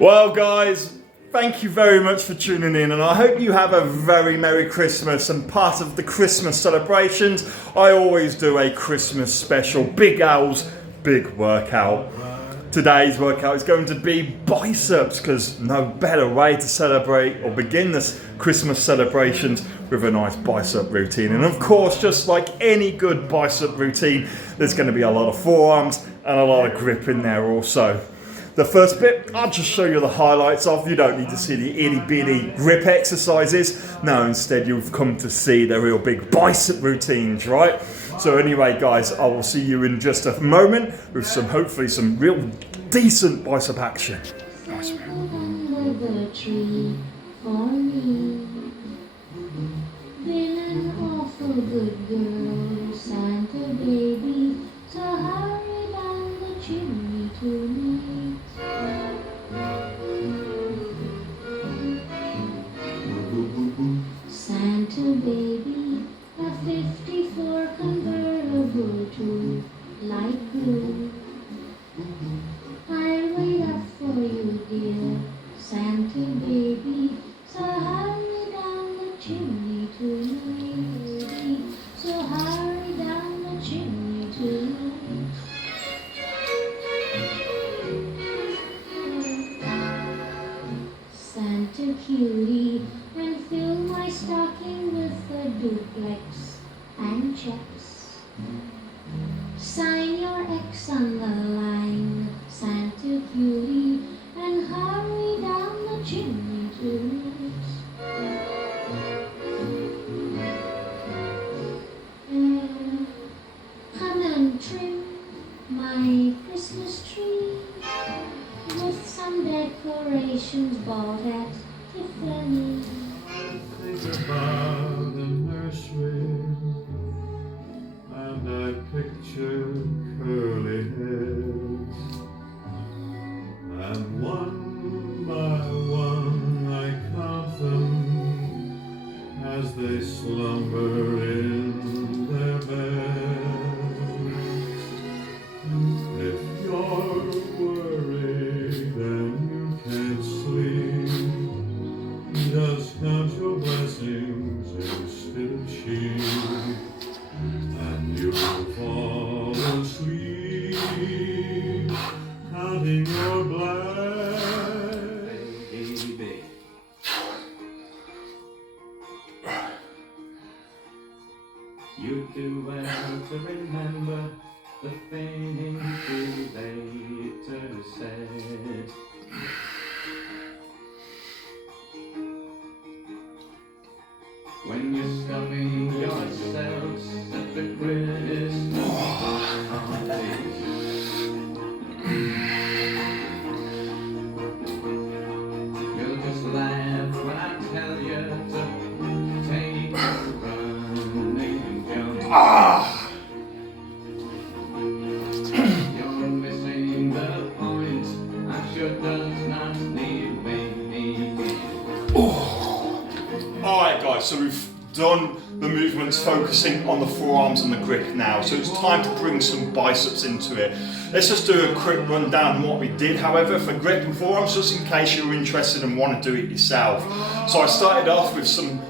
Well, guys, thank you very much for tuning in, and I hope you have a very Merry Christmas. And part of the Christmas celebrations, I always do a Christmas special, Big Al's big workout. Today's workout is going to be biceps, because no better way to celebrate or begin this Christmas celebrations with a nice bicep routine. And of course, just like any good bicep routine, there's going to be a lot of forearms and a lot of grip in there also. The first bit, I'll just show you the highlights of. You don't need to see the itty bitty grip exercises. No, instead you've come to see the real big bicep routines, right? So anyway, guys, I will see you in just a moment with hopefully some real decent bicep action. Nice. Under the tree for me. Been an awful good girl, Santa baby, so hurry down the chimney tonight. Santa baby, a 54 convertible to light blue. I'll wait up for you, dear Santa baby, so hurry down the chimney tonight, baby, so hurry down the chimney tonight. Santa cutie, and fill my stocking with a duplex and checks. Sign your X on the line, Santa cutie, and hurry down the chimney tonight. Come and trim my Christmas tree with some decorations bought at Tiffany. Think about the nursery, and I picture curly heads, and one by one I count them as they slumber in their beds. If you're worried and you can't sleep, just count your blessings instead of sheep, and you'll fall asleep counting your black baby. You do well to remember the things you later said. When you're stuffing yourselves at the Christmas parties, you'll just laugh when I tell you to take a running jump. You're missing the point. I'm sure does not need me. Alright guys, so we've done the movements focusing on the forearms and the grip now, so it's time to bring some biceps into it. Let's just do a quick rundown on what we did, however, for grip and forearms, just in case you're interested and want to do it yourself. So I started off with some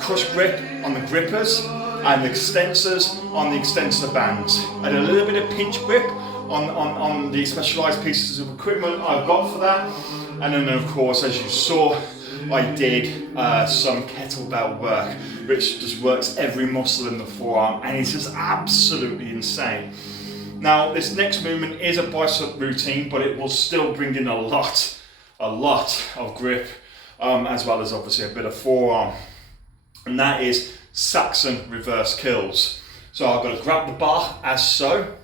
crush grip on the grippers and extensors on the extensor bands. I did a little bit of pinch grip on the specialised pieces of equipment I've got for that, and then of course, as you saw, I did some kettlebell work, which just works every muscle in the forearm, and it's just absolutely insane. Now, this next movement is a bicep routine, but it will still bring in a lot of grip, as well as obviously a bit of forearm, and that is Saxon reverse kills. So I've got to grab the bar as so,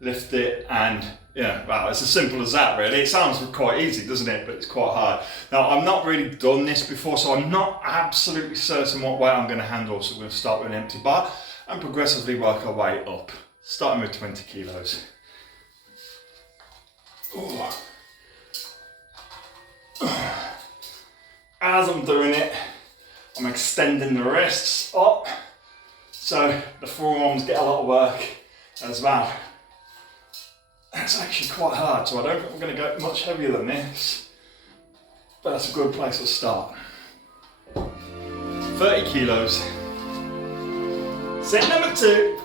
lift it, and yeah, well, it's as simple as that really. It sounds quite easy, doesn't it? But it's quite hard. Now, I've not really done this before, so I'm not absolutely certain what weight I'm going to handle. So we're going to start with an empty bar and progressively work our way up, starting with 20 kilos. As I'm doing it, I'm extending the wrists up, so the forearms get a lot of work as well. It's actually quite hard, so I don't think I'm going to go much heavier than this. but that's a good place to start. 30 kilos. Set number 2.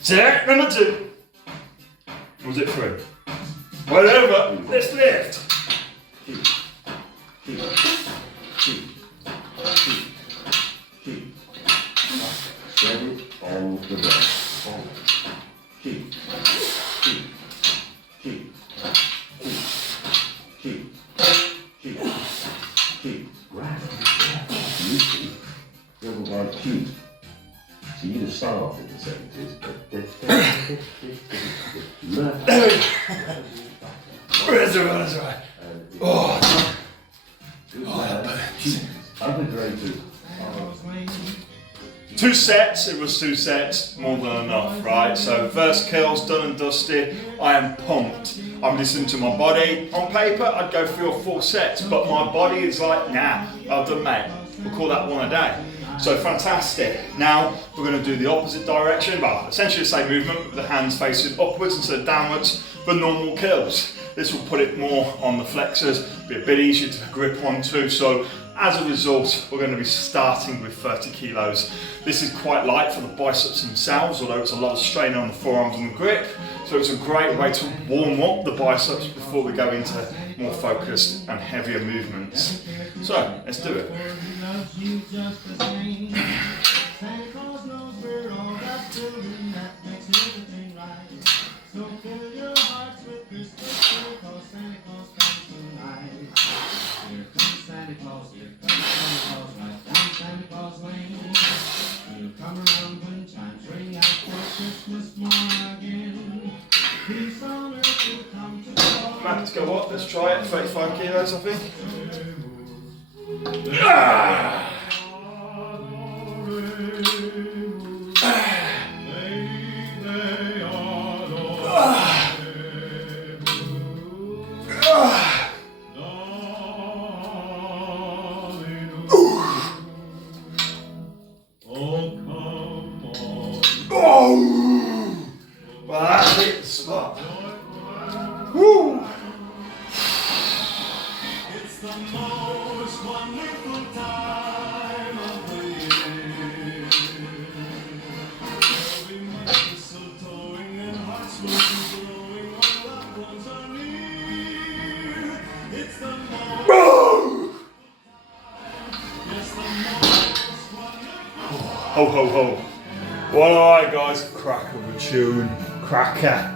Set number 2. Or was it 3? Whatever, let's lift. Steady on the breath. On. Keep. Keep. Keep. Keep. Keep. Keep. Right. You keep. Everyone keep. So you just start off in the 70s, but That's right. Oh, underrated. 2 sets, it was 2 sets, more than enough, right? So first kills done and dusted, I am pumped. I'm listening to my body. On paper, I'd go 3 or 4 sets, but my body is like, nah, I've done, mate. We'll call that 1 a day. So fantastic. Now we're going to do the opposite direction, well, essentially the same movement, with the hands facing upwards instead of downwards for normal kills. This will put it more on the flexors, be a bit easier to grip onto. So as a result, we're going to be starting with 30 kilos. This is quite light for the biceps themselves, although it's a lot of strain on the forearms and the grip. So it's a great way to warm up the biceps before we go into more focused and heavier movements. So let's do it. Back to go up, let's try it, 35 kilos I think. Ah! Well, that hit the spot. Woo! It's the most wonderful time of the year. There'll be much mistletoeing and hearts will be glowing when loved ones are near. It's the most yes, the most wonderful. Ho ho ho. Well, alright guys, crack of a tune, cracker.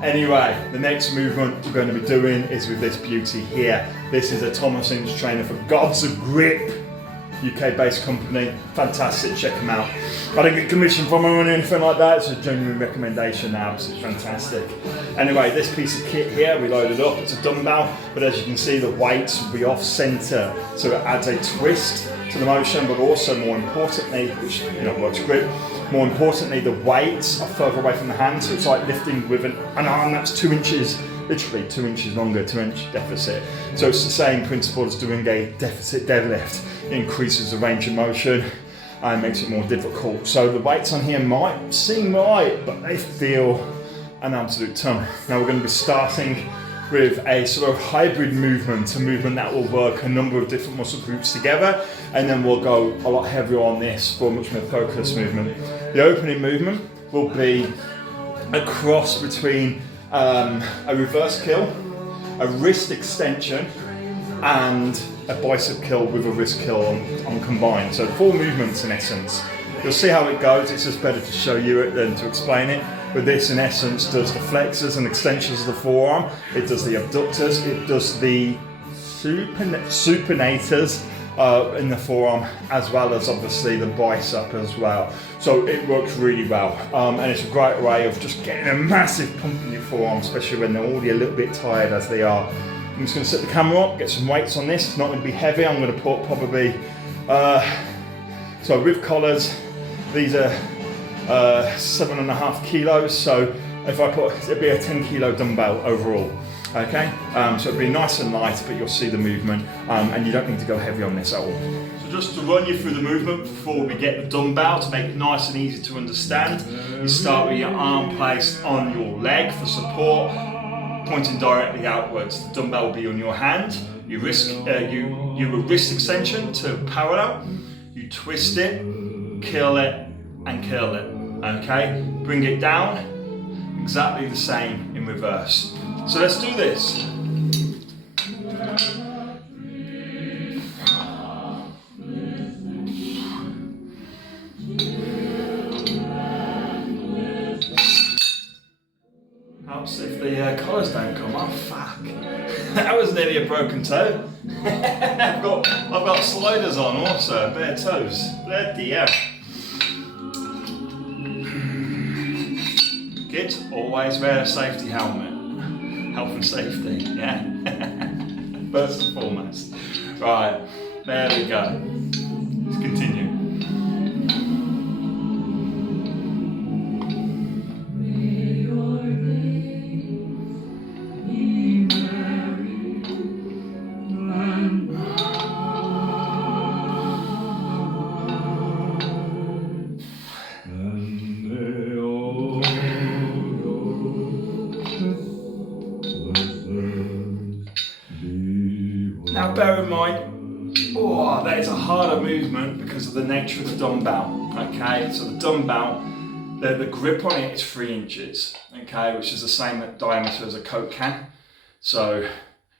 Anyway, the next movement we're going to be doing is with this beauty here. This is a Thomason's trainer for Gods of Grip, UK based company, fantastic, check them out. I didn't get commission from them or anything like that, it's a genuine recommendation now, it's fantastic. Anyway, this piece of kit here, we loaded up, it's a dumbbell, but as you can see the weights will be off centre, so it adds a twist to the motion, but also more importantly, which works grip, more importantly the weights are further away from the hand, so it's like lifting with an arm that's 2 inches, literally 2 inches longer, 2 inch deficit. So it's the same principle as doing a deficit deadlift. It increases the range of motion and makes it more difficult. So the weights on here might seem right, but they feel an absolute ton. Now we're going to be starting with a sort of hybrid movement, a movement that will work a number of different muscle groups together, and then we'll go a lot heavier on this for a much more focused movement. The opening movement will be a cross between a reverse kill, a wrist extension, and a bicep kill with a wrist kill on combined. So 4 movements in essence. You'll see how it goes, it's just better to show you it than to explain it. But this in essence does the flexors and extensions of the forearm, it does the abductors, it does the supinators in the forearm, as well as obviously the bicep as well. So it works really well, and it's a great way of just getting a massive pump in your forearm, especially when they're already a little bit tired as they are. I'm just going to set the camera up, get some weights on this. It's not going to be heavy, I'm going to put probably, so with collars, these are 7.5 kilos, so if I put, it'd be a 10 kilo dumbbell overall. Okay, so it'd be nice and light, but you'll see the movement, and you don't need to go heavy on this at all. So just to run you through the movement before we get the dumbbell to make it nice and easy to understand, you start with your arm placed on your leg for support, pointing directly outwards. The dumbbell will be on your hand. You do a wrist extension to parallel. You twist it, curl it, and curl it. Okay, bring it down. Exactly the same in reverse. So let's do this. Helps if the collars don't come off. Fuck. That was nearly a broken toe. I've got sliders on also, bare toes. Bloody hell. Kids, always wear a safety helmet. Health and safety, yeah? First and foremost. Right, there we go. Let's continue. Now bear in mind, that is a harder movement because of the nature of the dumbbell, okay? So the dumbbell, the grip on it is 3 inches, okay? Which is the same diameter as a Coke can. So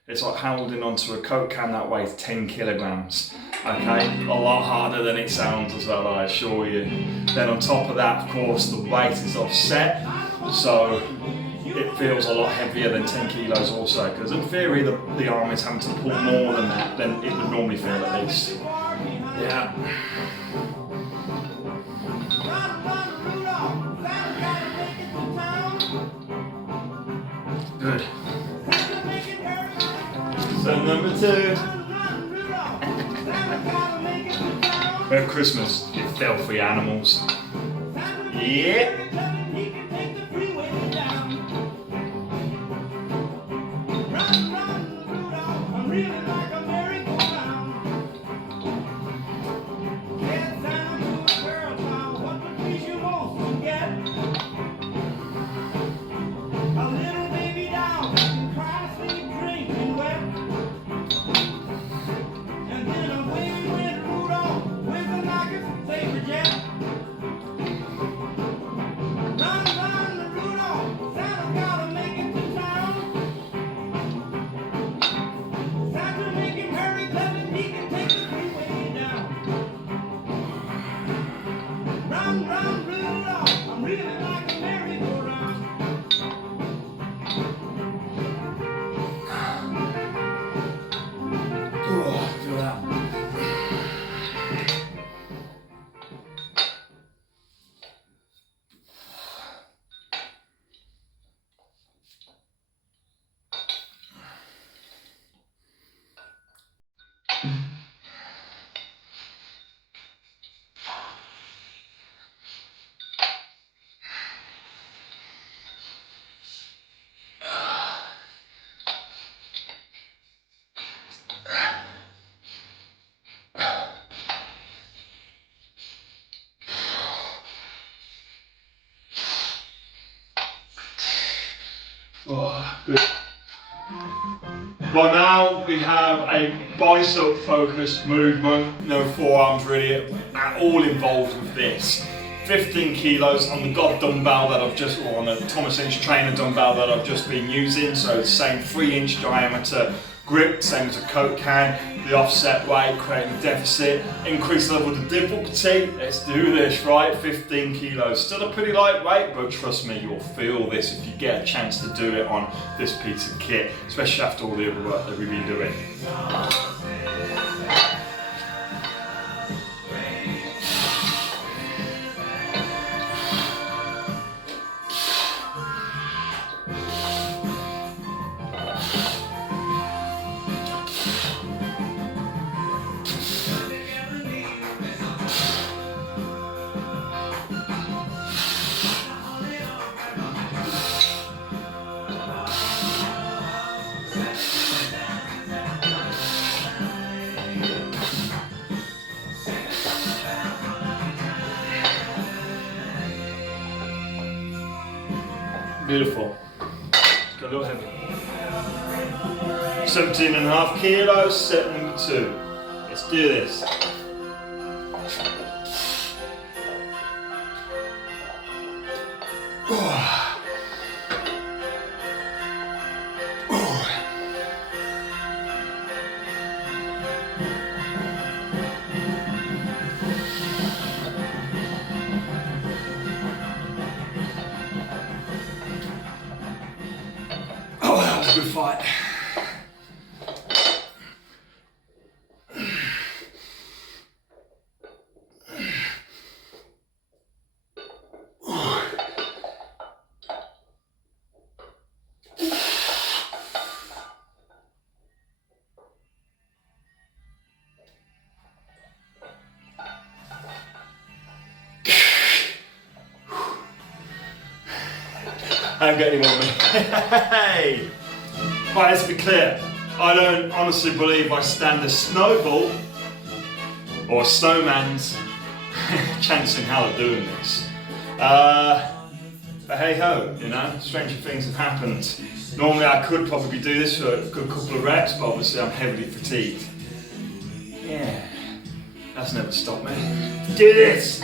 it's like holding onto a Coke can that weighs 10 kilograms, okay? A lot harder than it sounds as well, I assure you. Then on top of that, of course, the weight is offset, so it feels a lot heavier than 10 kilos also, because in theory the arm is having to pull more than that than it would normally feel at least. Yeah. Good. So number 2. Merry Christmas, you filthy animals. Yeah. Oh, good. Well, now we have a bicep focused movement. No forearms really at all involved with this. 15 kilos on the God dumbbell that I've just, or on the Thomas Inch trainer dumbbell that I've just been using. So the same 3-inch diameter grip, same as a Coke can. The offset weight, creating a deficit, increase level of difficulty. Let's do this, right? 15 kilos, still a pretty light weight, but trust me, you'll feel this if you get a chance to do it on this piece of kit, especially after all the other work that we've been doing. Beautiful. Go a little heavy. 17.5 kilos, set number 2. Let's do this. Oh, that was a good fight. I don't get any more of me. Hey! Right, let's be clear. I don't honestly believe I stand a snowball or a snowman's chance in hell of doing this. But hey ho, you know, stranger things have happened. Normally I could probably do this for a good couple of reps, but obviously I'm heavily fatigued. Yeah, that's never stopped me. Do this!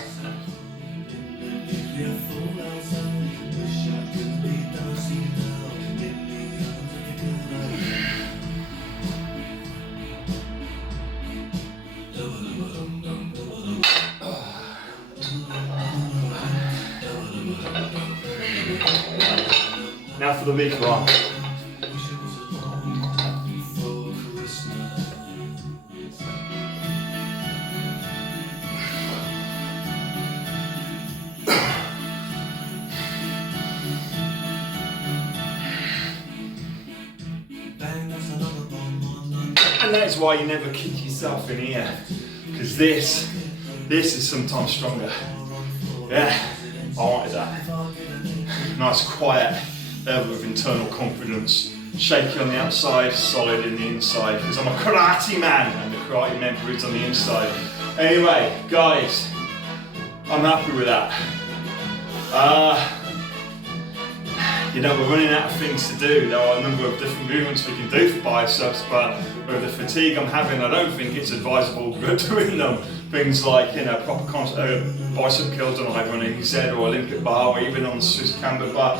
Now for the weaker arm. And that's why you never kick yourself in here, because this is sometimes stronger. Yeah, I wanted that. Nice quiet level of internal confidence, shaky on the outside, solid in the inside, because I'm a karate man and the karate member is on the inside. Anyway, guys, I'm happy with that. You know, we're running out of things to do. There are a number of different movements we can do for biceps, but with the fatigue I'm having, I don't think it's advisable doing them. Things like, you know, proper bicep curls on a high running set or Olympic bar or even on the Swiss camber bar.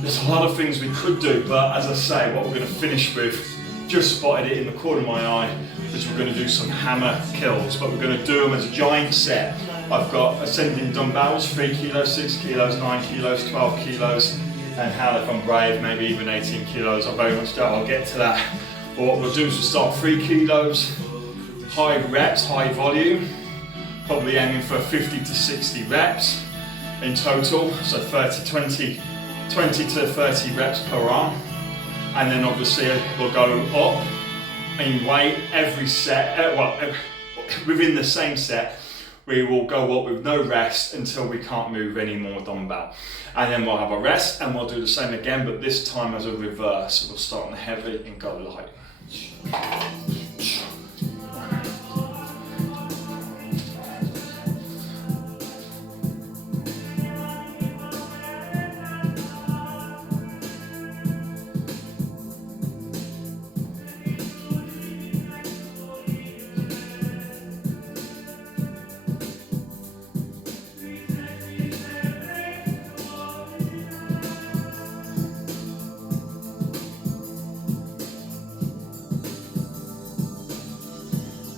There's a lot of things we could do, but as I say, what we're going to finish with, just spotted it in the corner of my eye, is we're going to do some hammer kills, but we're going to do them as a giant set. I've got ascending dumbbells, 3 kilos, 6 kilos, 9 kilos, 12 kilos, and how if I'm brave, maybe even 18 kilos. I very much doubt I'll get to that. But what we'll do is we'll start 3 kilos, high reps, high volume, probably aiming for 50 to 60 reps in total, so 20 to 30 reps per arm, and then obviously we'll go up in weight every set, within the same set we will go up with no rest until we can't move any more dumbbell, and then we'll have a rest and we'll do the same again, but this time as a reverse. So we'll start on the heavy and go light.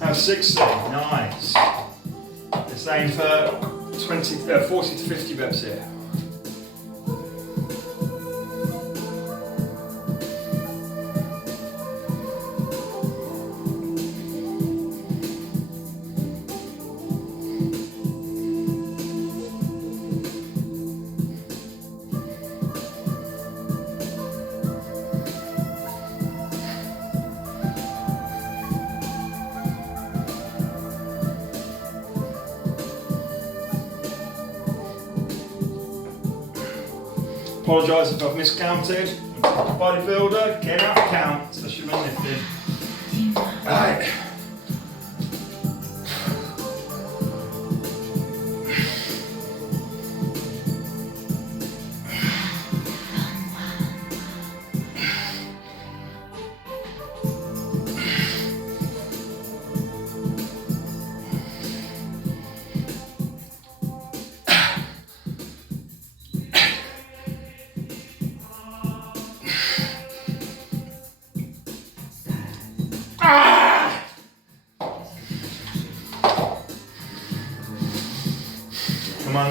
Have 60, nice. Let's aim for 40 to 50 reps here. Apologise if I've miscounted. Bodybuilder, get out the count, especially when lifting. Right.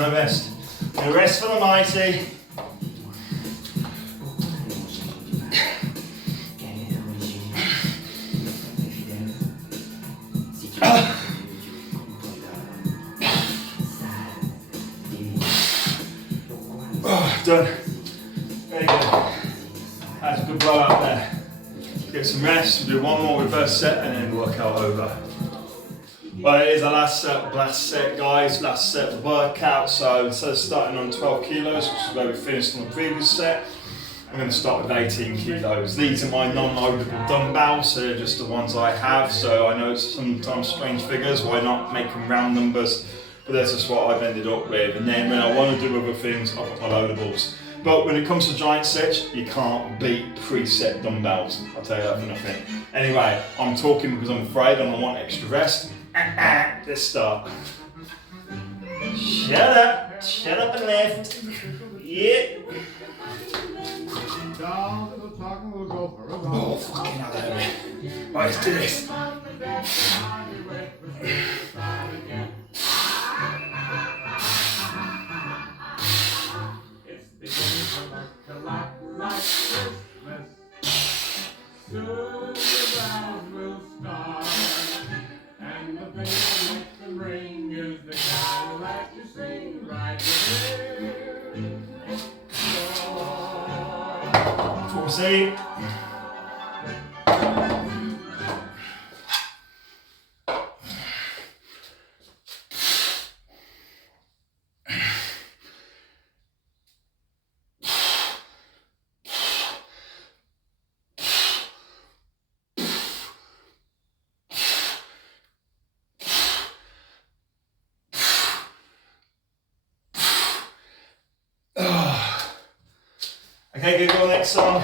and a rest. A rest for the mighty. Done. Very good. That's a good blowout there. Get some rest, we'll do one more reverse set and then workout over. Well, it is the last set guys, last set of the workout. So instead of starting on 12 kilos, which is where we finished on the previous set, I'm going to start with 18 kilos. These are my non-loadable dumbbells, so they're just the ones I have. So I know it's sometimes strange figures, why not make them round numbers? But that's just what I've ended up with. And then when I want to do other things, I've got my loadables. But when it comes to giant sets, you can't beat preset dumbbells. I'll tell you that for nothing. Anyway, I'm talking because I'm afraid and I want extra rest. Let's start. Shut up and lift. Yeah. Oh, fucking hell, that me. Right, let's do this. Soon the bells will start, and the baby with the ring is the guy who likes to sing right here. Full seat. Okay, Google, next song.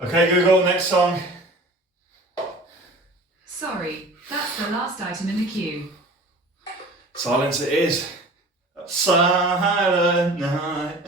Okay, Google, next song. Sorry, that's the last item in the queue. Silence it is. Silent night.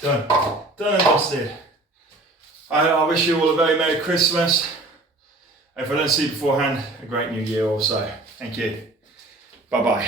Done. Done and dusted. I wish you all a very Merry Christmas. If I don't see you beforehand, a great New Year also. Thank you. Bye bye.